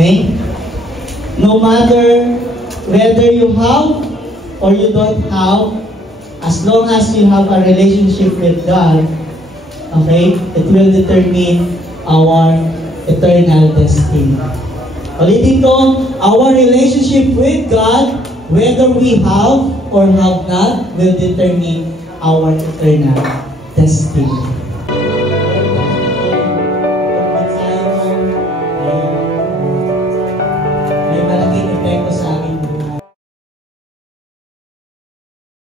Okay? No matter whether you have or you don't have, as long as you have a relationship with God, okay, it will determine our eternal destiny. Ulitin ko, our relationship with God, whether we have or have not, will determine our eternal destiny.